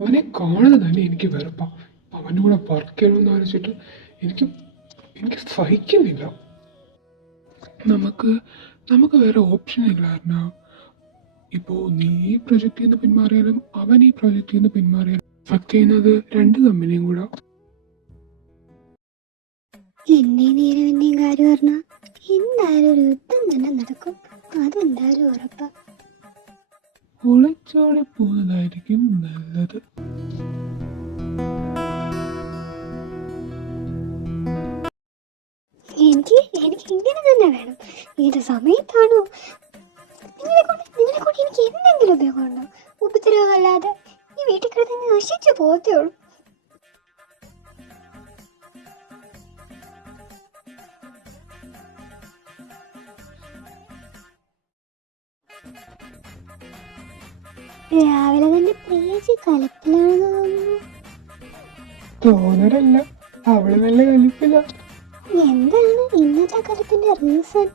അവനെ കാണുന്നത് തന്നെ എനിക്ക് വെറുപ്പാണ്. അവൻ്റെ കൂടെ വർക്ക് ചെയ്യണമെന്ന് ആലോചിച്ചിട്ട് എനിക്ക് എനിക്ക് സഹിക്കുന്നില്ല. നമുക്ക് നമുക്ക് വേറെ ഓപ്ഷൻ ഇല്ല. കാരണം ഇപ്പോൾ നീ ഈ പ്രൊജക്റ്റിൽ നിന്ന് പിന്മാറിയാലും അവൻ ഈ പ്രൊജക്റ്റിൽ നിന്ന് പിന്മാറിയാലും എഫക്ട് ചെയ്യുന്നത് രണ്ട് കമ്പനിയും കൂടെ. എന്നെ നീരവന്റെയും കാര്യം പറഞ്ഞാൽ എന്തായാലും ഒരു യുദ്ധം തന്നെ നടക്കും. അതെന്തായാലും ഉറപ്പാ. ഒളിച്ചോടി പോകുന്നതായിരിക്കും നല്ലത്. എനിക്ക് ഇങ്ങനെ തന്നെ വേണം. ഏത് സമയത്താണോ നിങ്ങളെ കൊണ്ട് എനിക്ക് എന്തെങ്കിലും ഉപയോഗമുണ്ടോ? ഉപദ്രവമല്ലാതെ ഈ വീട്ടിൽ കിടന്ന് നശിച്ചു പോകത്തേ ഉള്ളൂ. രാവിലെ തന്നെ പ്രിയജി കലപ്പിലാണെന്ന് തോന്നുന്നു. തോന്നലല്ല, അവള് നല്ല കലിപ്പില്ല. എന്താണ് ഇന്നത്തെ കലപ്പിന്റെ റീസൺ?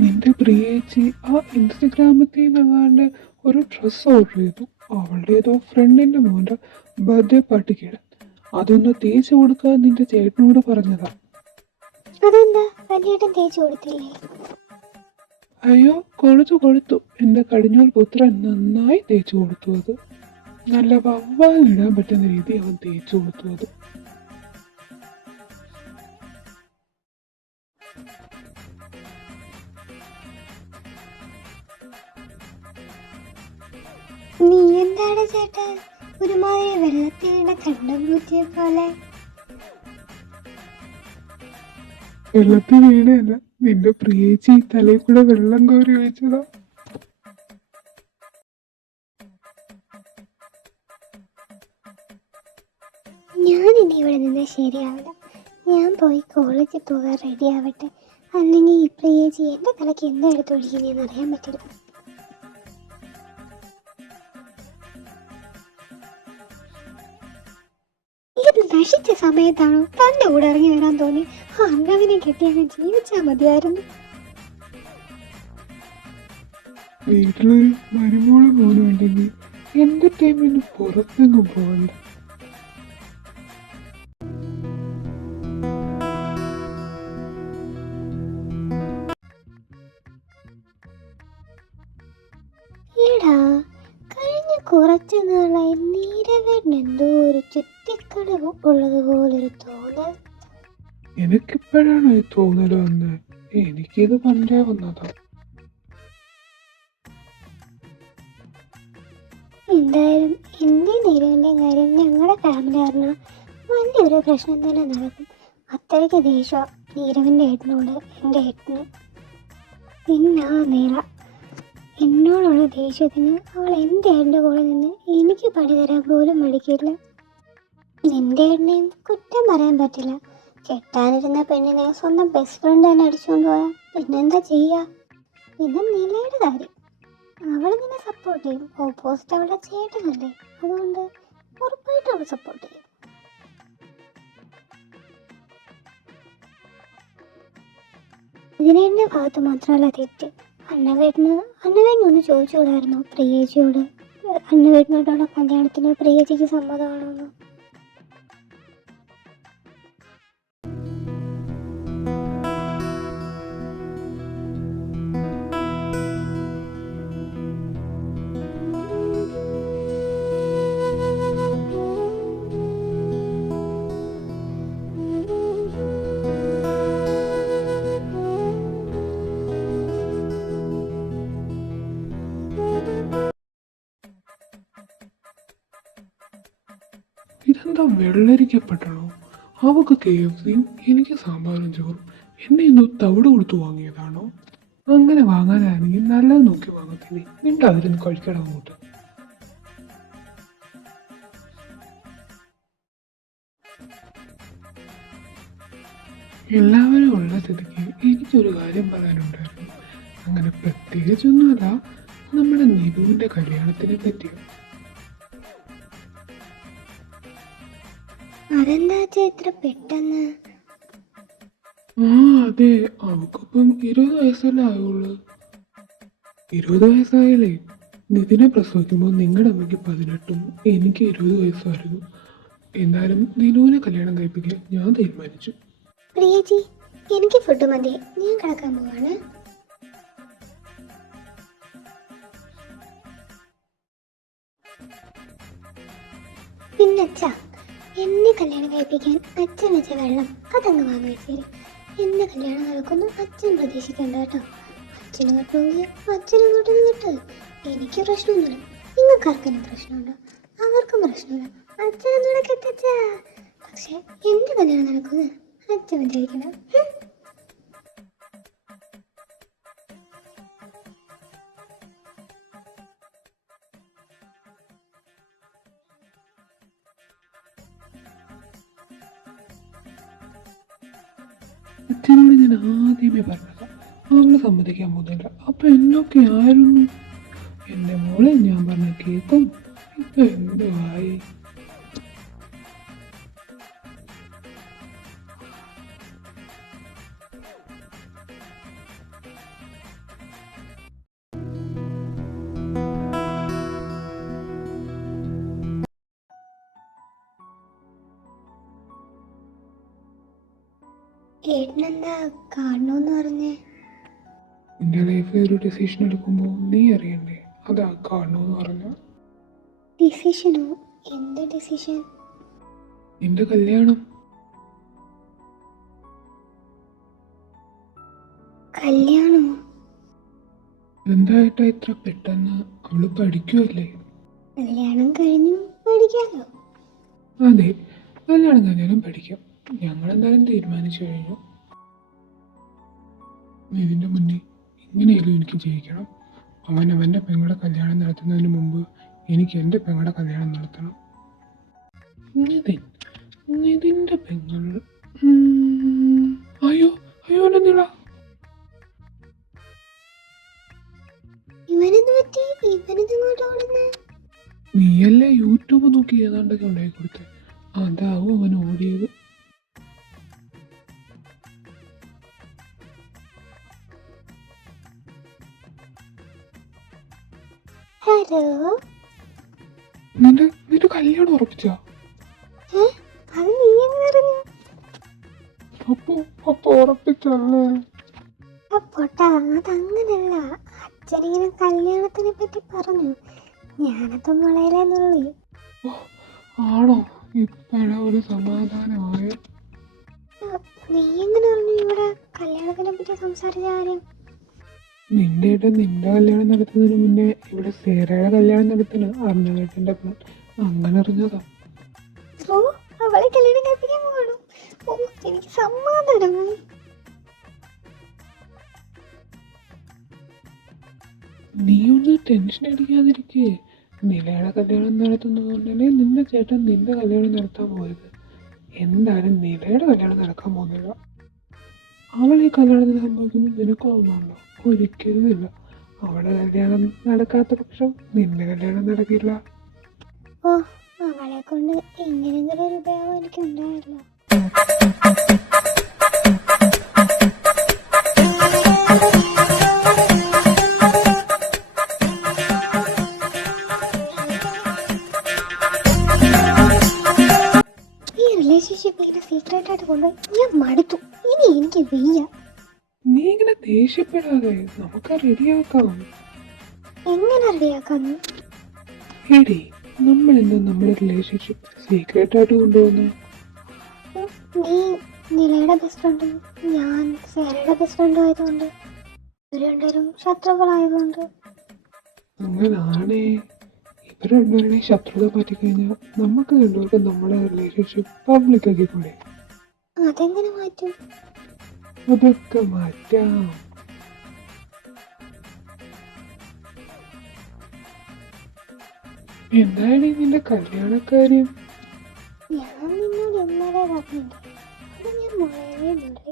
നിന്റെ പ്രിയേച്ചി ആ ഇൻസ്റ്റഗ്രാമത്തിൽ നിന്നങ്ങാണ്ട് ഒരു ഡ്രസ്സ് ഓർഡർ ചെയ്തു. അവളുടെ ഏതോ ഫ്രണ്ടിന്റെ മോന്റെ ബർത്ത്ഡേ പാർട്ടിക്കിടെ അതൊന്ന് തേച്ച് കൊടുക്കാൻ നിന്റെ ചേട്ടനോട് പറഞ്ഞതാ. അതെന്താ വലിയേട്ടൻ തേച്ചു കൊടുത്തില്ലേ? അയ്യോ, കൊടുത്തു. എന്റെ കടിഞ്ഞൂൽ പുത്രൻ നന്നായി തേച്ചു കൊടുത്തു. അത് നല്ല വവ്വാലിടാൻ പറ്റുന്ന രീതി അവൻ തേച്ചു കൊടുത്തു. അത് നീ എന്താണ് ചേട്ടാ ഒരുമാതിരി വെള്ളത്തിനിടെ കണ്ടം കൂറ്റിയ പോലെ? വെള്ളത്തിൽ വീണല്ല, നിന്റെ പ്രിയേച്ചി തലയിൽ കൂടെ വെള്ളം കോരി ഒഴിച്ചതാ. ഞാൻ ഇനി ഇവിടെ നിന്ന് ശരിയാവില്ല. ഞാൻ പോയി കോളേജിൽ പോകാൻ റെഡി ആവട്ടെ. അല്ലെങ്കിൽ ഈ പ്രിയേച്ചി എന്റെ തലയ്ക്ക് എന്താ എടുത്തൊഴിക്കുന്നതെന്ന് അറിയാൻ പറ്റില്ല. ഇത് നശിച്ച സമയത്താണോ തന്റെ കൂടെ ഇറങ്ങി വരാൻ തോന്നി? അന്നവിനെ കെട്ടിയാൽ ജീവിച്ചാൽ മതിയായിരുന്നു. വീട്ടിലൊരു മരുമോള് പോലും ഉണ്ടെങ്കിൽ എന്റെ ടൈമിന് പുറത്തെങ്ങും പോകണ്ട. എടാ, കഴിഞ്ഞ കുറച്ചു നാളായി നീരവേട്ടൻ എന്തോ ഒരു ചുറ്റിക്കളവ് ഉള്ളതുപോലൊരു തോന്നൽ. എനിക്കിപ്പോഴാണ് ഈ തോന്നല് വന്നത്. എനിക്കിത് പണ്ടേ വന്നതാ. എന്തായാലും എൻ്റെ നീരവിൻ്റെ കാര്യം ഞങ്ങളുടെ ഫാമിലി പറഞ്ഞാൽ വലിയൊരു പ്രശ്നം തന്നെ നടക്കും. അത്രയ്ക്ക് ദേഷ്യം നീരവിൻ്റെ ഏട്ടനോട് എൻ്റെ ഏട്ടന്. പിന്നെ ആ നീറ എന്നോടുള്ള ദേഷ്യത്തിന് അവൾ എൻ്റെ ഏട്ടൻ്റെ കൂടെ നിന്ന് എനിക്ക് പണി തരാൻ പോലും മടിക്കില്ല. നിൻ്റെ ഏട്ടനെയും കുറ്റം പറയാൻ പറ്റില്ല. കെട്ടാനിരുന്ന പെണ്ണിനെ സ്വന്തം ബെസ്റ്റ് ഫ്രണ്ട് തന്നെ അടിച്ചുകൊണ്ട് പോയാൽ പിന്നെന്താ ചെയ്യുക? പിന്നെ നിലയുടെ കാര്യം, അവൾ നിന്നെ സപ്പോർട്ട് ചെയ്യും. ഓപ്പോസിറ്റ് അവളുടെ ചേട്ടനല്ലേ, അതുകൊണ്ട് ഉറപ്പായിട്ടും അവൾ സപ്പോർട്ട് ചെയ്യും. ഇതിനെ ഭാഗത്ത് മാത്രമല്ല തെറ്റ്. അന്നവേട്ടനൊന്ന് ചോദിച്ചുകൂടായിരുന്നു പ്രിയേച്ചിയോട്? അന്നവേട്ടനോടുള്ള കല്യാണത്തിന് പ്രിയേച്ചിക്ക് സമ്മതമാണോന്ന്? ഇതെന്താ വെള്ളരിക്കപ്പെട്ടണോ? അവക്ക് KFCയും എനിക്ക് സാമ്പാറും ചോറും. എന്നെ എന്തോ തവിട് കൊടുത്തു വാങ്ങിയതാണോ? അങ്ങനെ വാങ്ങാനാണെങ്കിൽ നല്ലത് നോക്കി വാങ്ങത്തില്ലേ. നിന്റെ അതിലൊന്ന് കഴിക്കണം അങ്ങോട്ട്. എല്ലാവരും ഉള്ള സ്ഥിതിക്ക് എനിക്കൊരു കാര്യം പറയാനുണ്ടായിരുന്നു. അങ്ങനെ പ്രത്യേകിച്ചൊന്നുമല്ല, നമ്മുടെ നിധുവിന്റെ കല്യാണത്തിനെ പറ്റിയോ. അതെന്താ ഇത്ര പെട്ടെന്ന്? അതെ, അവക്കിപ്പം 20 വയസ്സല്ലേ ആയുള്ളൂ. 20 വയസ്സായാലേ നിതിനെ പ്രസവിക്കുമ്പോൾ നിങ്ങളുടെ അമ്മയ്ക്ക് 18ഉം എനിക്ക് 20 വയസ്സായിരുന്നു. എന്നാലും നിനുവിനെ കല്യാണം കഴിപ്പിക്കാൻ ഞാൻ തീരുമാനിച്ചു. പ്രിയജി, എനിക്ക് ഫുഡ് മതി, ഞാൻ കിടക്കാൻ പോവാണ്. പിന്നെ അച്ഛാ, എന്നെ കല്യാണം കഴിപ്പിക്കാൻ അച്ഛൻ വെച്ച വെള്ളം അതങ്ങ് വാങ്ങി വെച്ചേര്. എന്നെ കല്യാണം നടക്കുന്നു അച്ഛൻ പ്രതീക്ഷിക്കണ്ട കേട്ടോ. അച്ഛന് കിട്ടുമെങ്കിൽ അച്ഛൻ അങ്ങോട്ട് നിന്നിട്ട് എനിക്ക് പ്രശ്നമൊന്നുമില്ല. നിങ്ങൾക്ക് ആർക്കെങ്കിലും പ്രശ്നമുണ്ടോ? അവർക്കും പ്രശ്നമില്ല. അച്ഛനും നടക്കട്ടച്ചാ. പക്ഷെ എന്റെ കല്യാണം നടക്കുന്നത് അച്ഛൻ വിചാരിക്കണം. അച്ഛനോട് ഞാൻ ആദ്യമേ പറഞ്ഞതാ, അവള് സമ്മതിക്കാൻ പോകുന്നില്ല. അപ്പൊ എന്നൊക്കെ ആയിരുന്നു എൻ്റെ മോളെ ഞാൻ പറഞ്ഞ കേൾക്കും. ഇപ്പൊ എന്തുവായി? ഏട്ടനെന്താ കാണണമെന്ന് പറഞ്ഞേ? നിന്റെ ലൈഫിൽ ഒരു ഡിസിഷൻ എടുക്കുമ്പോൾ നീ അറിയണ്ടേ? അതാ കാണണമെന്ന് പറഞ്ഞ. ഡിസിഷനോ? എന്ത് ഡിസിഷൻ? നിന്റെ കല്യാണം. കല്യാണോ? എന്തായിട്ടാ ഇത്ര പെട്ടെന്ന്? അവള് പഠിക്കുമല്ലേ? കല്യാണം കഴിഞ്ഞു പഠിക്കാലോ. അതെ, കല്യാണം കഴിഞ്ഞാലും പഠിക്കാം. ഞങ്ങളെന്തായാലും തീരുമാനിച്ചു കഴിഞ്ഞു. ഇതിന്റെ മുന്നേ ഇങ്ങനെയാലും എനിക്ക് ജയിക്കണം. അവൻ്റെ പെങ്ങളുടെ കല്യാണം നടത്തുന്നതിന് മുമ്പ് എനിക്ക് എൻ്റെ പെങ്ങളുടെ കല്യാണം നടത്തണം. നിതിൻ്റെ പെങ്ങൾ. അയ്യോ അയ്യോ എന്നെ നീള. ഇവനെന്ത് പറ്റി? ഇവനെന്ത് ഇങ്ങോട്ട് ഓടുന്നേ? നീയല്ലേ യൂട്യൂബ് നോക്കി ഏതാണ്ടൊക്കെ ഉണ്ടാക്കി കൊടുത്തേ, അതാവും അവൻ ഓടിയത്. ഹലോ, നിന്റെ കല്യാണം ഉറപ്പിച്ചാ? അത് നീ എങ്ങനെ അറിഞ്ഞു? അപ്പൊ ഉറപ്പിച്ചല്ലേ? പൊട്ടാ, അതങ്ങനല്ല. അച്ഛനിങ്ങനെ കല്യാണത്തിനെ പറ്റി പറഞ്ഞു. ഞാനത് വളരെന്നുള്ളി. ആണോ? ഇപ്പഴാ ഒരു സമാധാനമായ. നീ എങ്ങനെ പറഞ്ഞു ഇവിടെ കല്യാണത്തിനെ പറ്റി സംസാരിച്ച കാര്യം? നിന്റെ ഏട്ടൻ നിന്റെ കല്യാണം നടത്തുന്നതിന് മുന്നേ ഇവിടെ സേറയുടെ കല്യാണം നടത്തുന്ന അർണവേട്ടന്റെ പ്ലാൻ. അങ്ങനെ അറിഞ്ഞതാ. ഓ, അവളെ കല്യാണം കഴിപ്പിക്കാൻ പോകണം. ഓ, എനിക്ക് സമാധാനമായി. നീ ഒന്ന് ടെൻഷൻ അടിക്കാതിരിക്കേ. നിലയുടെ കല്യാണം നടത്തുന്നത് കൊണ്ടല്ലേ നിന്റെ ചേട്ടൻ നിന്റെ കല്യാണം നടത്താൻ പോയത്. എന്തായാലും നിലയുടെ കല്യാണം നടക്കാൻ പോകുന്നില്ല. അവൾ ഈ കല്യാണത്തിന് സംഭവിക്കുന്നത് നിനക്കൊന്നുണ്ടോ? ഒരിക്കലും ഇല്ല. അവളുടെ കല്യാണം നടക്കാത്ത പക്ഷം നിന്റെ കല്യാണം നടക്കില്ല. ഓ, അവളെ കൊണ്ട് എങ്ങനെയെങ്കിലും ഒരു ഉപയോഗം എനിക്കുണ്ടായല്ലോ. റിലേഷൻഷിപ്പ് ഇങ്ങനെ സീക്രട്ട് ആയിട്ട് കൊണ്ടുപോയി ഞാൻ മടുത്തു. ഇനി എനിക്ക് വയ്യ. നീ ഇങ്ങനെ ദേഷ്യപ്പെടാതെ, നമുക്ക് റെഡിയാക്കാം. എങ്ങനെ റെഡിയാക്കാന്ന്? എടി, നമ്മളെന്താ നമ്മുടെ റിലേഷൻഷിപ്പ് സീക്രട്ട് ആയിട്ട് കൊണ്ടുപോകുന്നത്? നീ നിലയുടെ ബെസ്റ്റ് ഫ്രണ്ടും ഞാൻ സേനയുടെ ബെസ്റ്റ് ഫ്രണ്ടും ആയതുകൊണ്ട്, ഇവർ രണ്ടുപേരും ശത്രുക്കളായതുകൊണ്ട്. അങ്ങനാണേ ഇവർ രണ്ടുപേരുടെ ശത്രുത പറ്റിക്കഴിഞ്ഞാൽ നമുക്ക് രണ്ടുപേർക്കും നമ്മുടെ റിലേഷൻഷിപ്പ് പബ്ലിക് ആക്കിക്കൂടെ? അതെങ്ങനെ മാറ്റും? അതൊക്കെ മാറ്റാം. എന്താണ് നിന്റെ കല്യാണക്കാര്യം? ഞാൻ നിന്നോട് ഇന്നലെ പറഞ്ഞില്ലേ, അത് ഞാൻ മഴയുന്നുണ്ട്.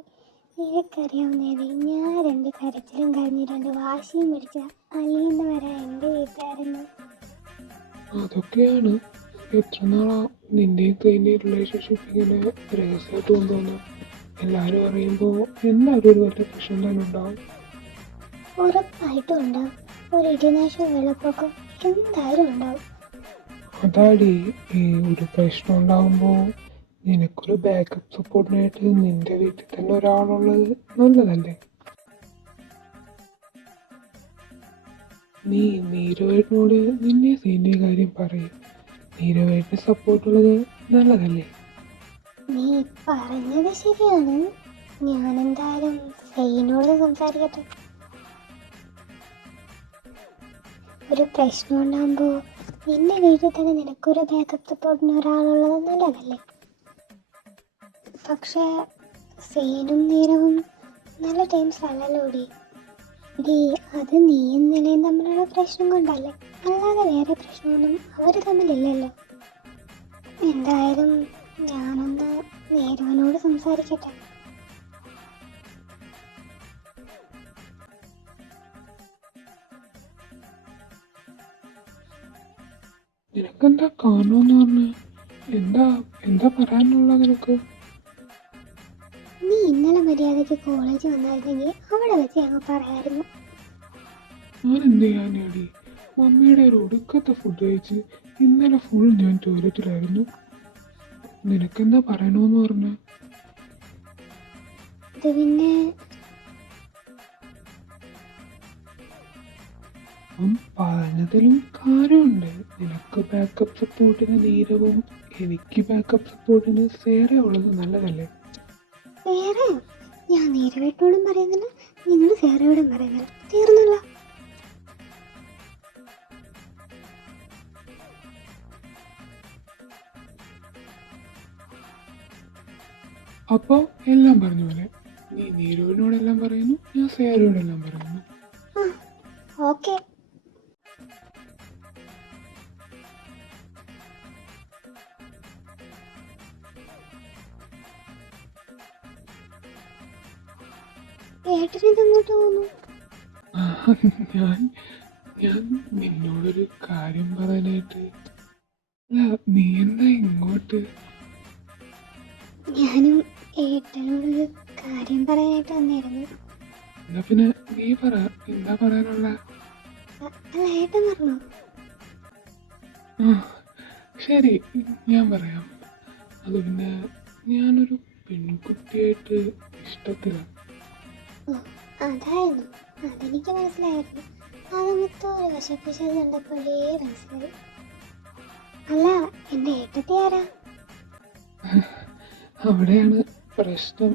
നിനക്കറിയാവുന്നതേ, ഞാൻ 2 കരച്ചിലും കരഞ്ഞ് 2 വാശിയും പിടിച്ച അലിയുന്നവരാ എൻ്റെ വീട്ടുകാരെന്ന്. അതൊക്കെയാണ്. എത്ര നാളാ നിന്റെ റിലേഷൻഷിപ്പ് ഇങ്ങനെ രഹസ്യമായിട്ട് കൊണ്ടുവന്നു? എല്ലാവരും അറിയുമ്പോൾ എന്തായാലും ഒരു വലിയ പ്രശ്നം തന്നെ ഉണ്ടാവും. ഉറപ്പായിട്ടും ഉണ്ടാവും. ഒരു ഇടിനാശം വെള്ളപ്പൊക്കം എന്തായാലും ഉണ്ടാവും. അതാടി, ഈ ഒരു പ്രശ്നം ഉണ്ടാകുമ്പോൾ നിനക്കൊരു ബാക്കപ്പ് സപ്പോർട്ടിനായിട്ട് നിന്റെ വീട്ടിൽ തന്നെ ഒരാളുള്ളത് നല്ലതല്ലേ? നീ നീരവേട്ടനോട് നിന്നെ സീനിയ കാര്യം പറയും. നീരവേട്ടന് സപ്പോർട്ടുള്ളത് നല്ലതല്ലേ? നീ പറഞ്ഞത് ശരിയാണ്. ഞാനെന്തായാലും സെയിനോട് സംസാരിക്കട്ടെ. ഒരു പ്രശ്നം ഉണ്ടാകുമ്പോൾ നിന്റെ വീട്ടിൽ തന്നെ നിനക്കൊരു ബാക്കപ്പ് സപ്പോർട്ടിന് ഒരാളുള്ളത് നല്ലതല്ലേ? പക്ഷേ സെയിനും നീരവും നല്ല ടീംസ് അല്ലല്ലോ ഡി. അത് നീയും നിലയും തമ്മിലുള്ള പ്രശ്നം കൊണ്ടല്ലേ, അല്ലാതെ വേറെ പ്രശ്നമൊന്നും അവർ തമ്മിലില്ലല്ലോ. എന്തായാലും ഞാനൊന്ന് നീരവനോട് സംസാരിക്കട്ടെ. നിനക്കെന്താ കാണുമെന്ന് പറഞ്ഞ എന്താ എന്താ പറയാനുള്ളത് നിനക്ക്? നീ ഇന്നലെ മര്യാദയ്ക്ക് കോളേജിൽ വന്നായിരുന്നെങ്കിൽ അവിടെ വെച്ച് ഞങ്ങൾ പറയായിരുന്നു. ഞാൻ എന്ത് ചെയ്യാനേടി, മമ്മിയുടെ ഒരു ഒടുക്കത്തെ ഫുഡ് കഴിച്ച് ഇന്നലെ ഫുൾ ഞാൻ ടോയ്ലറ്റിലായിരുന്നു. നിനക്കെന്താ പറയണമെന്ന് പറഞ്ഞ? ഇത് പിന്നെ പറഞ്ഞതിലും കാര്യമുണ്ട്. നിനക്ക് ബാക്കപ്പ് സപ്പോർട്ടിന് നീരവും എനിക്ക് ബാക്കപ്പ് സപ്പോർട്ടിന് സേറ ഉള്ളത് നല്ലതല്ലേ? വേറെ ഞാൻ നീരവേട്ടനോടും പറയുന്നില്ല, നിങ്ങൾ സേറയോടും പറയുന്നില്ല, തീർന്നല്ലോ. അപ്പോൾ എല്ലാം പറഞ്ഞ പോലെ നീ നീരവിനോടെല്ലാം പറയുന്നു, ഞാൻ സേറയോടെല്ലാം പറയുന്നു. ഓക്കെ. ഏട്ടനിത് ഇങ്ങോട്ട് പോകുന്നു. ഞാൻ ഞാൻ നിന്നോടൊരു കാര്യം പറയാനായിട്ട്. അല്ല, നീ എന്താ ഇങ്ങോട്ട്? ഞാനും ഏട്ടനോടൊരു കാര്യം പറയാനായിട്ട് വന്നിരുന്നു. എന്നാ പിന്നെ നീ പറ, എന്താ പറയാനുള്ള? അല്ല, ഏട്ടൻ പറഞ്ഞോ? ശരി, ഞാൻ പറയാം. അത് പിന്നെ ഞാനൊരു പെൺകുട്ടിയായിട്ട് ഇഷ്ടത്തിലാണ്. ഓ, അതായിരുന്നു. അതെനിക്ക് മനസ്സിലായിരുന്നു. അത് മൊത്തം ഒരു വശപ്പിശത് കണ്ടപ്പോഴേ മനസ്സിലായി. അല്ല, എൻ്റെ ഏട്ടത്തി ആരാ? അവിടെയാണ് പ്രശ്നം.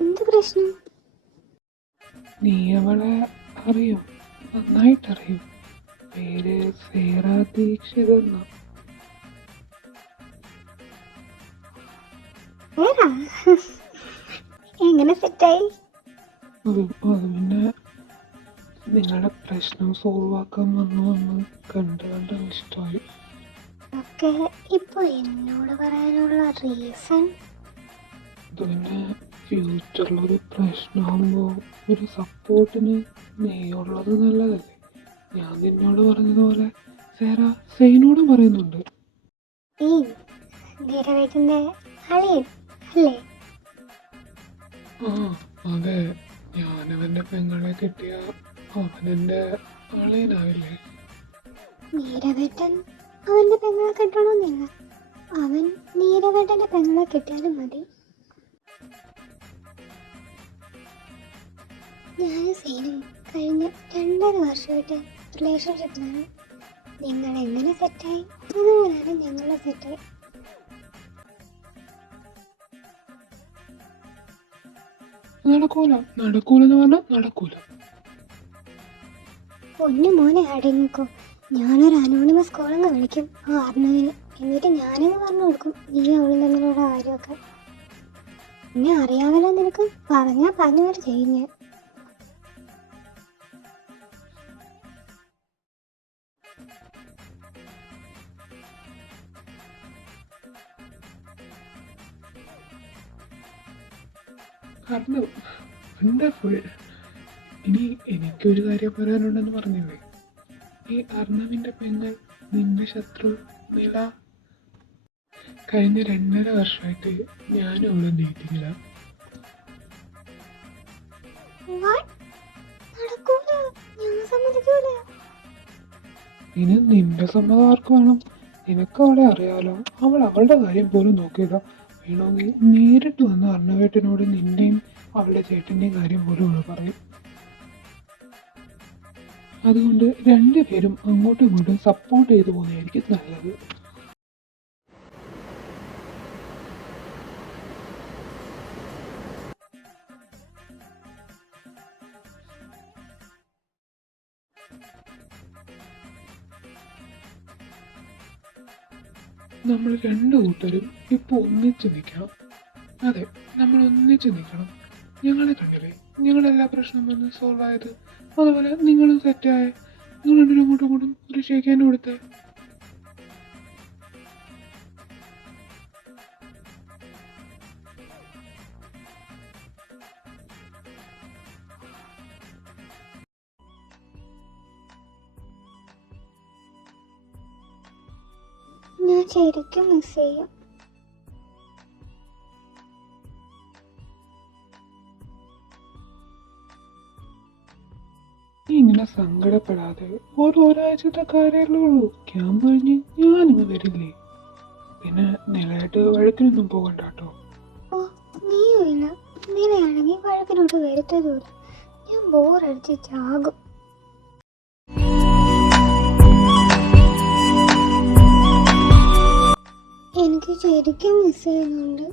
എന്ത് പ്രശ്നം? നീ അവളെ അറിയും, നന്നായിട്ടറിയും. പേര് സേറ ദീക്ഷിത് എന്നാ. എങ്ങനെ സെറ്റായി? അത് പിന്നെ നിങ്ങളുടെ പ്രശ്നം സോൾവ് ആക്കാൻ വന്ന് കണ്ട് ഇഷ്ടമായി. ഒക്കെ ഇപ്പൊ എന്നോട് പറയാനുള്ള റീസൺ? അത് പിന്നെ ഫ്യൂച്ചറിലൊരു പ്രശ്നമാകുമ്പോൾ ഒരു സപ്പോർട്ടിന് നീയുള്ളത് നല്ലതല്ലേ? ഞാൻ നിന്നോട് പറഞ്ഞതുപോലെ സേറ സെയിനോട് പറയുന്നുണ്ട്. ഈ നീരവേറ്റിന്റെ അളിയൻ അല്ലേ? ആ അതെ, ഞാനവൻ്റെ പെങ്ങളെ കിട്ടിയ അവനെൻ്റെ അളിയനാവില്ലേ? നീരവേട്ടൻ അവന്റെ പെങ്ങളെ കെട്ടണമെന്നില്ല. അവൻ നീരവേട്ടന്റെ പെങ്ങളെ കെട്ടിയാലും മതി. ഞാനും സീനും കഴിഞ്ഞ 2.5 വർഷമായിട്ട് റിലേഷൻഷിപ്പിലാണ്. നിങ്ങൾ എങ്ങനെ സെറ്റായി അതുപോലെയാണ് ഞങ്ങളുടെ സെറ്റായി. നടക്കൂലെന്ന് പറഞ്ഞാൽ നടക്കൂല. പൊന്നു മോനെ അടങ്ങിക്കോ. ഞാനൊരു അനോണിമസ് കോളങ്ങ് വിളിക്കും ആ അർണവിന്. എന്നിട്ട് ഞാനങ്ങ് പറഞ്ഞു കൊടുക്കും നീ അവളും തമ്മിലുള്ള കാര്യമൊക്കെ. എന്നെ അറിയാമല്ലോ നിനക്ക്, പറഞ്ഞാൽ പറഞ്ഞ പോലെ ചെയ്യും ഞാൻ. കാരണം വണ്ടർഫുൾ. ഇനി എനിക്കൊരു കാര്യം പറയാനുണ്ടെന്ന് പറഞ്ഞില്ലേ? ഈ അർണവിൻ്റെ പെങ്ങൾ നിന്റെ ശത്രു നില. കഴിഞ്ഞ 2.5 വർഷമായിട്ട് ഞാനും അവളും ഡേറ്റിങ്ങില്ല. നടക്കൂല, ഞാൻ സമ്മതിക്കൂല. ഇനി നിന്റെ സമ്മതം ആർക്ക് വേണം? നിനക്ക് അവളെ അറിയാലോ. അവൾ അവളുടെ കാര്യം പോലും നോക്കിയതാ. വേണമെങ്കിൽ നേരിട്ട് വന്ന് അർണവേട്ടനോട് നിന്റെയും അവളുടെ ചേട്ടൻ്റെയും കാര്യം പോലും അവൾ പറയും. അതുകൊണ്ട് രണ്ടുപേരും അങ്ങോട്ടും ഇങ്ങോട്ടും സപ്പോർട്ട് ചെയ്തു പോകുന്നതായിരിക്കും നല്ലത്. നമ്മൾ രണ്ടു കൂട്ടരും ഇപ്പൊ ഒന്നിച്ച് നിൽക്കണം. അതെ, നമ്മൾ ഒന്നിച്ച് നിൽക്കണം. ഞങ്ങളെ കണ്ടില്ലേ, ഞങ്ങളെല്ലാ പ്രശ്നം വന്ന് സോൾവ് ആയത്. അതുപോലെ നിങ്ങളും സെറ്റായ. നിങ്ങൾ രണ്ടിനും അങ്ങോട്ടും ഇങ്ങോട്ടും ഒരു ഷേക്കാൻ കൊടുത്തേ. ഞാൻ ശരിക്കും മിസ് ചെയ്യും. നീ ഇങ്ങനെ സങ്കടപ്പെടാതെ ഒരാഴ്ചത്തെ കാര്യമല്ലേ ഉള്ളൂ. ക്യാമ്പ് കഴിഞ്ഞ് ഞാനിങ്ങ് വരില്ലേ. പിന്നെ നിലയായിട്ട് വഴക്കിനൊന്നും പോകണ്ട കേട്ടോ. ഓ, നീയും ഇല്ല. നിലയാണെങ്കിൽ വഴക്കിനോട്ട് വരുത്തതുമില്ല. ഞാൻ ബോറടിച്ച് ചാകും. എനിക്ക് ശരിക്കും മിസ് ചെയ്യുന്നുണ്ട്.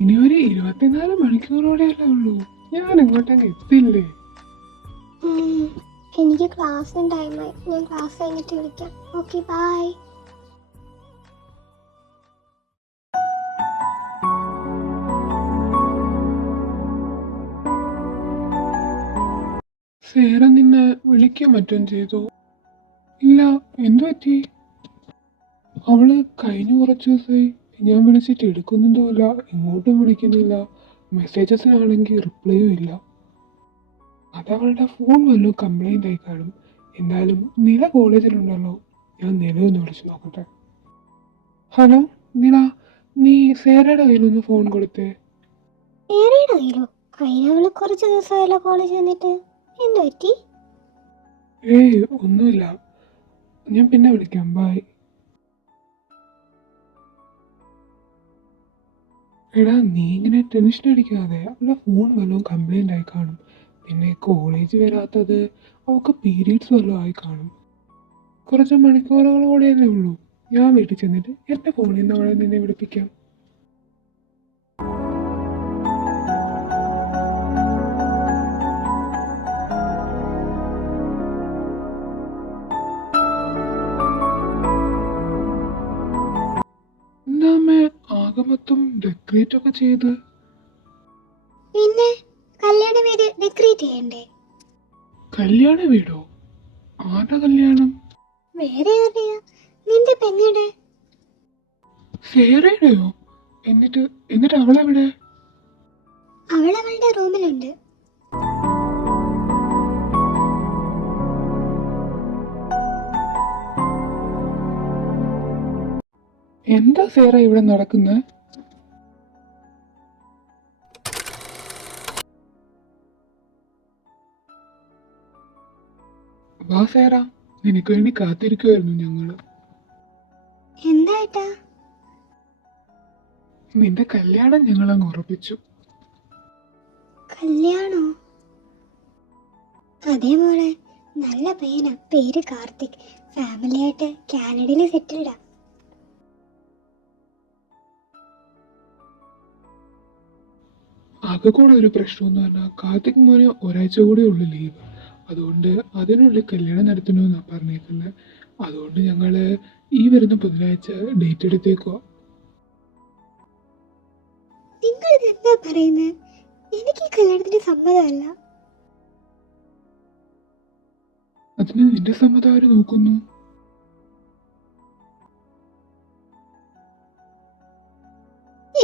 ഇനി ഒരു 24 മണിക്കൂറോടെയല്ലേ ഉള്ളൂ. ഞാൻ ഇങ്ങോട്ടങ്ങ് എത്തില്ലേ. എനിക്ക് ക്ലാസ്സിന് ടൈമായി. ഞാൻ ക്ലാസ് കഴിഞ്ഞിട്ട് വിളിക്കാം. Okay, by. സേറ നിന്നെ വിളിക്കാൻ മറ്റും ചെയ്തു? ഇല്ല, എന്തു പറ്റി? അവള് കഴിഞ്ഞ കുറച്ച് ദിവസമായി ഞാൻ വിളിച്ചിട്ട് എടുക്കുന്നുമില്ല, ഇങ്ങോട്ടും വിളിക്കുന്നില്ല. മെസ്സേജസിനാണെങ്കിൽ റിപ്ലൈയും ഇല്ല. അതവളുടെ ഫോൺ വല്ലതും കംപ്ലൈൻ്റ് ആയി കാണും. എന്തായാലും നില കോളേജിലുണ്ടല്ലോ, ഞാൻ നിലയൊന്ന് വിളിച്ചു നോക്കട്ടെ. ഹലോ നില, നീ സേറയുടെ കയ്യിലൊന്ന് ഫോൺ കൊടുത്തേ. സേറയുടെ കയ്യിലോ? അതിന് അവള് കുറച്ച് ദിവസമായല്ലോ കോളേജ് വന്നിട്ട്. എന്തു പറ്റി? ഏയ് ഒന്നുമില്ല, ഞാൻ പിന്നെ വിളിക്കാം. ബൈ. എടാ, നീ ഇങ്ങനെ ടെൻഷൻ അടിക്കാതെ. അവളുടെ ഫോൺ വല്ലതും കംപ്ലൈൻ്റ് ആയി കാണും. പിന്നെ കോളേജ് വരാത്തത് അവൾക്ക് പീരീഡ്സ് വല്ലതും ആയി കാണും. കുറച്ച് മണിക്കൂറുകളോടെയല്ലേ ഉള്ളൂ. ഞാൻ വീട്ടിൽ ചെന്നിട്ട് എൻ്റെ ഫോണിൽ നിന്ന് അവളെ നിന്നെ വിളിപ്പിക്കാം. എന്താ ആകെ മൊത്തം ഡെക്കറേറ്റ് ഒക്കെ ചെയ്ത്? പിന്നെ കല്യാണ വീട് ഡെക്കറേറ്റ് ചെയ്യണ്ടേ? കല്യാണ വീടോ? ആരുടെ കല്യാണം? വേറെ ആരുടെയാ? നിന്റെ പെങ്ങളുടെ. സേറയുടെയോ? എന്നിട്ട് അവളെവിടെ? അവൾ അവളുടെ റൂമിലുണ്ട്. എന്താ സേറ ഇവിടെ നടക്കുന്നത്? വാ സേറ, നിനക്ക് വേണ്ടി കാത്തിരിക്കുമായിരുന്നു ഞങ്ങള്. എന്തായിട്ടാ? നിന്റെ കല്യാണം ഞങ്ങളങ്ങ് ഉറപ്പിച്ചു. കല്യാണോ? അതേപോലെ നല്ല പയ്യനാ, പേര് കാർത്തിക്. ഫാമിലിയായിട്ട് കാനഡയിൽ സെറ്റിൽഡാ. ആകെ കൂടെ ഒരു പ്രശ്നം എന്ന് പറഞ്ഞാൽ കാർത്തിക് മോന് ഒരാഴ്ച കൂടെ ഉള്ളു ലീവ്. അതുകൊണ്ട് അതിനുള്ളിൽ കല്യാണം നടത്തണമെന്നാണ് പറഞ്ഞേക്കുന്നത്. അതുകൊണ്ട് ഞങ്ങള് ഈ വരുന്ന ബുധനാഴ്ച ഡേറ്റ് എടുത്തേക്കുക. നിങ്ങൾ എന്താ പറയുന്നത്? എനിക്ക് കല്യാണത്തിന് സമ്മതമല്ല. അതിന് നിന്റെ സമ്മതം ആര് നോക്കുന്നു?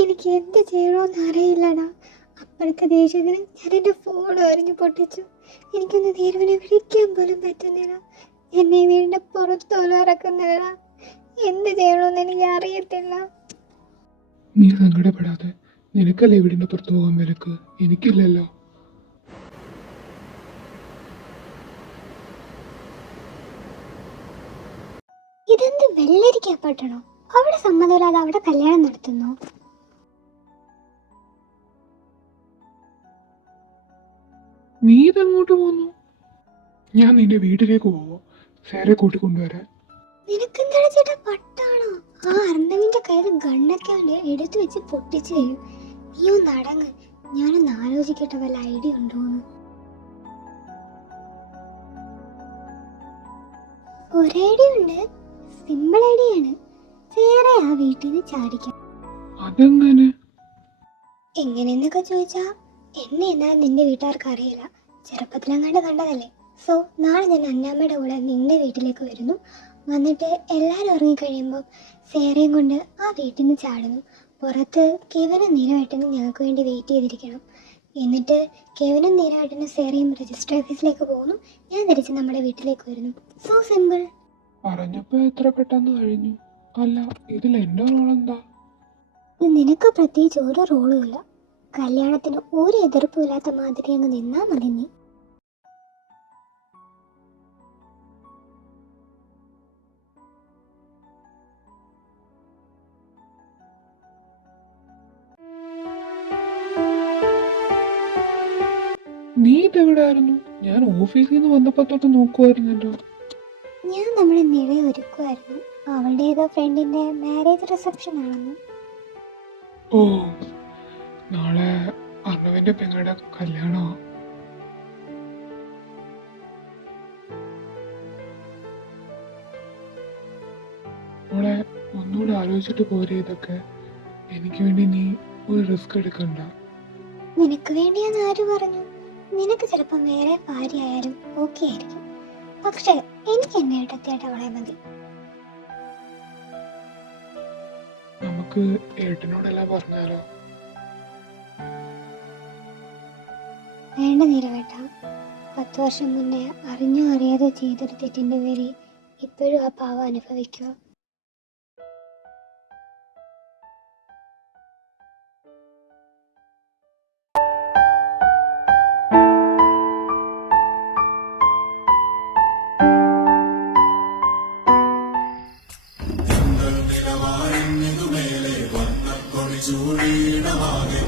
എനിക്ക് എന്ത് ചെയ്യണമെന്ന് അറിയില്ലടാ. അപ്പോഴത്തെ ദേഷ്യത്തിന് ഞാൻ എൻ്റെ ഫോൺ എറിഞ്ഞു പൊട്ടിച്ചു. എനിക്കൊന്ന് ധീരുവിനെ വിളിക്കാൻ പോലും പറ്റുന്നില്ല. എന്നെ വീടിൻ്റെ പുറത്തോലും ഇറക്കുന്നില്ല. എന്ത് ചെയ്യണമെന്ന് എനിക്ക് അറിയത്തില്ല. നീ സങ്കടപ്പെടാതെ. നിനക്കല്ലേ വീടിന്റെ പുറത്തു പോകാൻ വിലക്ക്, എനിക്കില്ലല്ലോ. വെള്ളരിക്ക പട്ടണോ? അവിടെ സമ്മതമില്ലാതെ അവിടെ കല്യാണം നടത്തുന്നു? നീ ഇതെങ്ങോട്ട് പോന്നു? ഞാൻ നിന്റെ വീട്ടിലേക്ക് പോവോ സേറെ കൂട്ടിക്കൊണ്ടുവരാൻ. നിനക്കെന്താണ് ചേട്ടാ, പട്ടാണോ? ആ അർണവിന്റെ കയ്യിൽ ഗണ്ണൊക്കെ എടുത്തു വെച്ച് പൊട്ടിച്ചു തരും. നീ ഒന്ന് അടങ്ങ്, ഞാനൊന്ന് ആലോചിക്കട്ടെ വല്ല ഐഡിയ ഉണ്ടോന്ന്. ഒരു ഐഡിയ ഉണ്ട്, സിമ്പിൾ ഐഡിയ ആണ്. വേറെ ആ വീട്ടിൽ നിന്ന് ചാടിക്കാം. അതെങ്ങനെ? എങ്ങനെയെന്നൊക്കെ ചോദിച്ചാ എന്നെ എന്നാൽ നിന്റെ വീട്ടുകാർക്ക് അറിയില്ല, ചെറുപ്പത്തിലങ്ങാണ്ട് കണ്ടതല്ലേ. സോ നാളെ ഞാൻ അന്നാമ്മയുടെ കൂടെ നിന്റെ വീട്ടിലേക്ക് വരുന്നു. വന്നിട്ട് എല്ലാവരും ഇറങ്ങിക്കഴിയുമ്പോൾ സേറയും കൊണ്ട് ആ വീട്ടിൽ നിന്ന് ചാടുന്നു. പുറത്ത് കെവിനും നീലവേട്ടനും ഞങ്ങൾക്ക് വേണ്ടി വെയിറ്റ് ചെയ്തിരിക്കണം. എന്നിട്ട് കെവിനും നീലവേട്ടനും സേറയും രജിസ്റ്റർ ഓഫീസിലേക്ക് പോകുന്നു. ഞാൻ തിരിച്ച് നമ്മുടെ വീട്ടിലേക്ക് വരുന്നു. So simple. പറഞ്ഞപ്പോ എത്ര പെട്ടെന്ന് കഴിഞ്ഞു. അല്ല, ഇതിൽ എന്റെ റോളെന്താ? നിനക്ക് പ്രത്യേകിച്ച് ഒരു റോളും ഇല്ല. കല്യാണത്തിന് ഒരു എതിർപ്പും ഇല്ലാത്ത മാതിരി അങ്ങ് നിന്നാ മതി നീ. നീ ഇതെവിടെ ആയിരുന്നു? ഞാൻ ഓഫീസിൽ നിന്ന് വന്നപ്പോ തൊട്ട് നോക്കുമായിരുന്നല്ലോ. ഞാൻ നമ്മുടെ നിഴ ഒരുക്കുമായിരുന്നു. അവളുടെ ഏതോ ഫ്രണ്ടിന്റെ മാരേജ് റിസപ്ഷൻ ആണെന്ന്. ഓ, നാളെ അണ്ണവന്റെ പെങ്ങളുടെ കല്യാണോ? മോളെ, ഒന്നുകൂടെ ആലോചിച്ചിട്ട് പോരെ ഇതൊക്കെ. എനിക്ക് വേണ്ടി നീ ഒരു റിസ്ക് എടുക്കണ്ട. നിനക്ക് വേണ്ടിയാന്ന് ആര് പറഞ്ഞു? നിനക്ക് ചിലപ്പം വേറെ ഭാര്യ ആയാലും ഓക്കെ ആയിരിക്കും. പക്ഷെ എനിക്ക് എന്നെ ഏട്ടത്തിയായിട്ട് അവളെ മതി. നമുക്ക് ഏട്ടനോടെല്ലാം പറഞ്ഞാലോ? വേണ്ട നീലവേട്ട, 10 വർഷം മുന്നേ അറിഞ്ഞോ അറിയാതെ ചെയ്തൊരു തെറ്റിന്റെ പേരിൽ ഇപ്പോഴും ആ പാവം അനുഭവിക്കുക. മേലെ വന്ന കൊടിച്ചൂടിയിടമാകെ